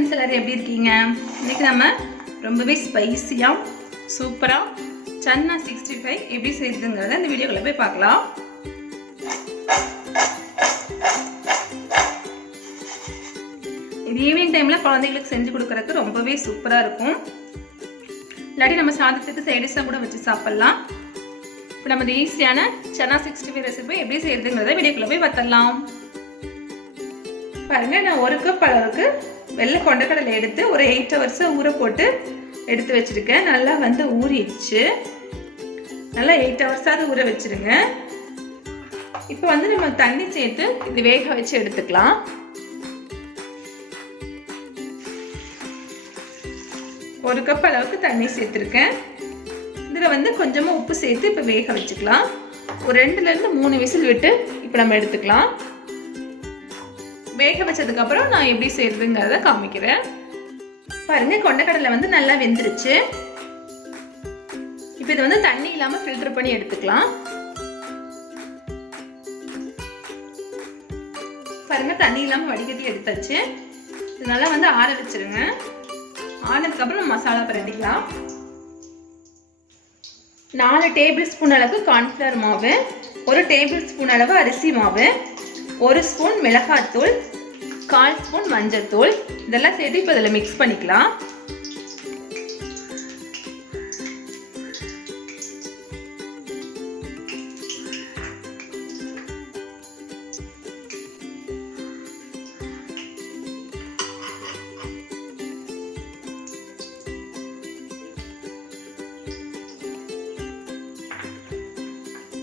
Friends எல்லாரும் எப்படி இருக்கீங்க? இன்னைக்கு நம்ம ரொம்பவே ஸ்பைசியாக சூப்பராக சன்னா 65 எப்படி செய்யுதுங்கிறத இந்த வீடியோக்குள்ள போய் பார்க்கலாம். இது ஈவினிங் டைமில் குழந்தைங்களுக்கு செஞ்சு கொடுக்குறதுக்கு ரொம்பவே சூப்பராக இருக்கும். இல்லாட்டி நம்ம சாதத்துக்கு சைடிஷாக கூட வச்சு சாப்பிட்லாம். இப்போ நம்ம ஈஸியான சன்னா 65 ரெசிபி எப்படி செய்யுதுங்கிறத வீடியோக்குள்ள போய் பார்த்துடலாம். பாருங்க, நான் 1 கப் அளவுக்கு வெள்ளை கொண்டக்கடலை எடுத்து ஒரு 8 hours ஊற போட்டு எடுத்து வச்சிருக்கேன். நல்லா வந்து ஊறிடுச்சு. நல்லா 8 hours ஊற வச்சிருங்க. இப்போ வந்து நம்ம தண்ணி சேர்த்து இது வேக வச்சு எடுத்துக்கலாம். ஒரு கப் அளவுக்கு தண்ணி சேர்த்துருக்கேன். இதில் வந்து கொஞ்சமாக உப்பு சேர்த்து இப்போ வேக வச்சுக்கலாம். ஒரு 2லேருந்து 3 விசில் விட்டு இப்போ நம்ம எடுத்துக்கலாம். வேக வச்சதுக்கப்புறம் நான் எப்படி செய்யறதுங்கிறத காமிக்கிறேன். பாருங்க, கொண்டக்கடலை வந்து நல்லா வெந்துருச்சு. இப்போ இது வந்து தண்ணி இல்லாமல் ஃபில்டர் பண்ணி எடுத்துக்கலாம். பாருங்க, தண்ணி இல்லாமல் வடிகட்டி எடுத்தாச்சு. இது நல்லா வந்து ஆற வச்சிருங்க. ஆனதுக்கப்புறம் மசாலா பரட்டிக்கலாம். 4 டேபிள் ஸ்பூன் அளவு கார்ன்ஃப்ளவர் மாவு, 1 டேபிள் ஸ்பூன் அளவு அரிசி மாவு, 1 ஸ்பூன் மிளகாய்த்தூள், 1/4 ஸ்பூன் மஞ்சள் தூள், இதெல்லாம் சேர்த்து இப்போ இதில் மிக்ஸ் பண்ணிக்கலாம்.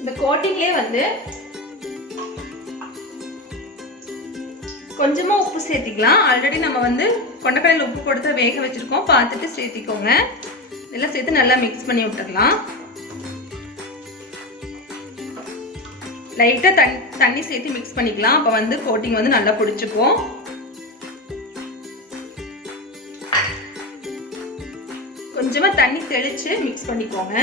இந்த கோட்டிங்லேயே வந்து கொஞ்சமா உப்பு சேர்த்திக்கலாம். ஆல்ரெடி நம்ம வந்து கொண்டக்கடலையில் உப்பு போட்டு வேக வச்சிருக்கோம், பார்த்துட்டு சேர்த்திக்கோங்க. இதெல்லாம் சேர்த்து நல்லா மிக்ஸ் பண்ணி விட்டுடலாம். லைட்டாக தண்ணி சேர்த்து மிக்ஸ் பண்ணிக்கலாம். அப்போ வந்து கோட்டிங் வந்து நல்லா பிடிச்சிக்கும். கொஞ்சமா தண்ணி தெளிச்சு மிக்ஸ் பண்ணிக்கோங்க.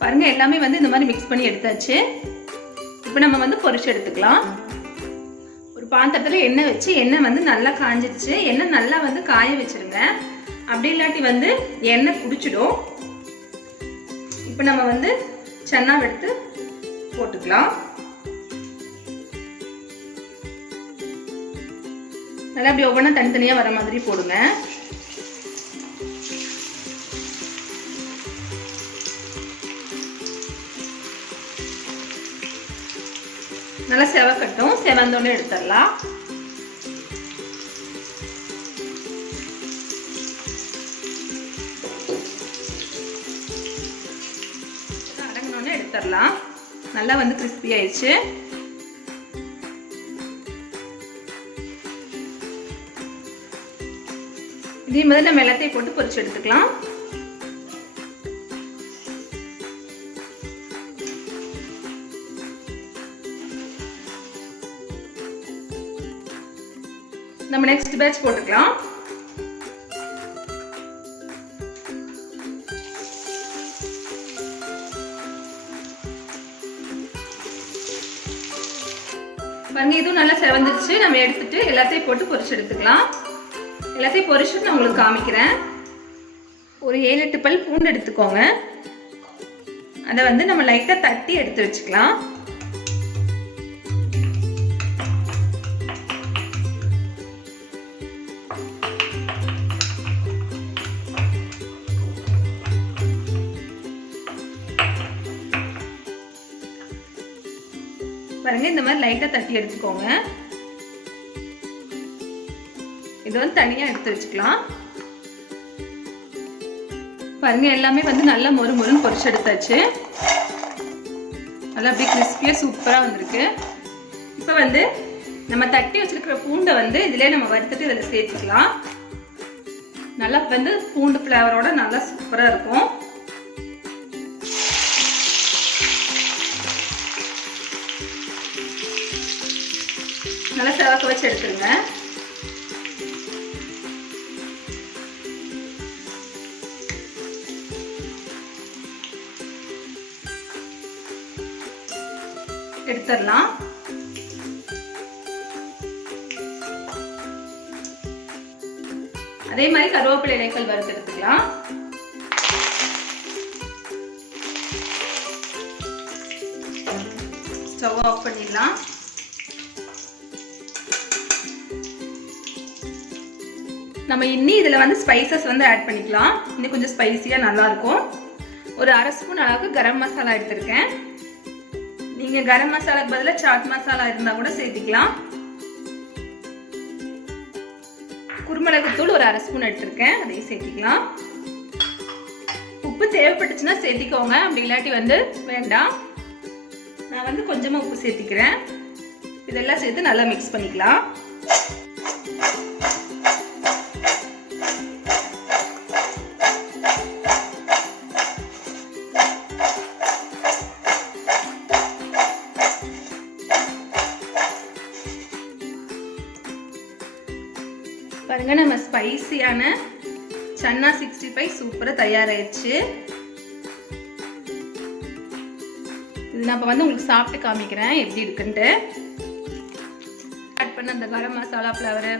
பாருங்க, எல்லாமே வந்து இந்த மாதிரி மிக்ஸ் பண்ணி எடுத்தாச்சு. இப்போ நம்ம வந்து பொரிச்சு எடுத்துக்கலாம். ஒரு பாத்திரத்தில் எண்ணெய் வச்சு, எண்ணெய் வந்து நல்லா காஞ்சிடுச்சு. எண்ணெய் நல்லா வந்து காய வச்சிருங்க. அப்படி இல்லாட்டி வந்து எண்ணெய் குடிச்சிடும். இப்போ நம்ம வந்து சன்னா எடுத்து போட்டுக்கலாம். நல்லா அப்படி ஒவ்வொன்றா தனித்தனியாக வர மாதிரி போடுங்க. நல்லா செவக்கட்டும். செவந்தோன்னு எடுத்துடலாம். அடங்கினோன்னு எடுத்துடலாம். நல்லா வந்து கிறிஸ்பி ஆயிடுச்சு. இதே மாதிரி நம்ம எல்லாத்தையும் போட்டு பொரிச்சு எடுத்துக்கலாம். நம்ம நெக்ஸ்ட் பேட்ச் போட்டுக்கலாம். பாருங்க, இதுவும் நல்லா செவந்துருச்சு. நம்ம எடுத்துட்டு எல்லாத்தையும் போட்டு பொரிச்சு எடுத்துக்கலாம். எல்லாத்தையும் பொரிச்சுட்டு நான் உங்களுக்கு காமிக்கிறேன். ஒரு 7-8 பல் பூண்டு எடுத்துக்கோங்க. அதை வந்து நம்ம லைட்டா தட்டி எடுத்து வச்சுக்கலாம். பாருங்க, இந்த மாதிரி லைட்டா தட்டி எடுத்துக்கோங்க. இது வந்து தனியா எடுத்து வச்சுக்கலாம். பாருங்க, எல்லாமே வந்து நல்லா மொறு மொறுன்னு பொரிச்சு எடுத்தாச்சு. நல்லா அப்படியே கிறிஸ்பியா சூப்பரா வந்திருக்கு. இப்போ வந்து நம்ம தட்டி வச்சிருக்கிற பூண்டை வந்து இதிலே நம்ம வறுத்துட்டு இதில் சேர்த்துக்கலாம். நல்லா வந்து பூண்டு ஃப்ளேவரோட நல்லா சூப்பரா இருக்கும். நல்லா செவக்க வச்சு எடுத்துருங்க. எடுத்துடலாம். அதே மாதிரி கருவேப்பிலை இலைகள் வறுத்து எடுத்துக்கலாம். ஸ்டவ் ஆஃப் பண்ணிடலாம். நம்ம இன்னி இதில் வந்து ஸ்பைசஸ் வந்து ஆட் பண்ணிக்கலாம். இன்னும் கொஞ்சம் ஸ்பைசியாக நல்லாயிருக்கும். ஒரு அரை ஸ்பூன் அளவுக்கு கரம் மசாலா எடுத்திருக்கேன். நீங்கள் கரம் மசாலாக்கு பதிலாக சாட் மசாலா இருந்தால் கூட சேர்த்திக்கலாம். குருமிளகுத்தூள் ஒரு அரை ஸ்பூன் எடுத்திருக்கேன், அதையும் சேர்த்திக்கலாம். உப்பு தேவைப்பட்டுச்சுன்னா சேர்த்திக்கோங்க, அப்படி இல்லாட்டி வந்து வேண்டாம். நான் வந்து கொஞ்சமாக உப்பு சேர்த்திக்கிறேன். இதெல்லாம் சேர்த்து நல்லா மிக்ஸ் பண்ணிக்கலாம். பாருங்க, நம்ம ஸ்பைசியான சன்னா 65 சூப்பராக தயாராகிடுச்சு. இது நான் இப்போ வந்து உங்களுக்கு சாப்பிட்டு காமிக்கிறேன் எப்படி இருக்குன்ட்டு. ஆட் பண்ண அந்த கரம் மசாலா ஃப்ளேவரு,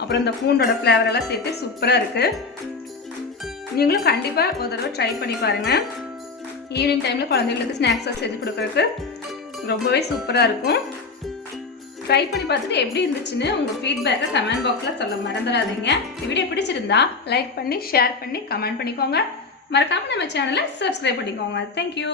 அப்புறம் இந்த பூண்டோட ஃப்ளேவர் எல்லாம் சேர்த்து சூப்பராக இருக்குது. நீங்களும் கண்டிப்பாக ஒரு தடவை ட்ரை பண்ணி பாருங்கள். ஈவினிங் டைமில் குழந்தைங்களுக்கு ஸ்நாக்ஸாக செஞ்சு கொடுக்குறதுக்கு ரொம்பவே சூப்பராக இருக்கும். ட்ரை பண்ணி பார்த்துட்டு எப்படி இருந்துச்சுன்னு உங்கள் ஃபீட்பேக்கை கமெண்ட் பாக்ஸில் சொல்ல மறந்துடாதீங்க. வீடியோ பிடிச்சிருந்தா லைக் பண்ணி ஷேர் பண்ணி கமெண்ட் பண்ணிக்கோங்க. மறக்காமல் நம்ம சேனலை சப்ஸ்கிரைப் பண்ணிக்கோங்க. தேங்க்யூ.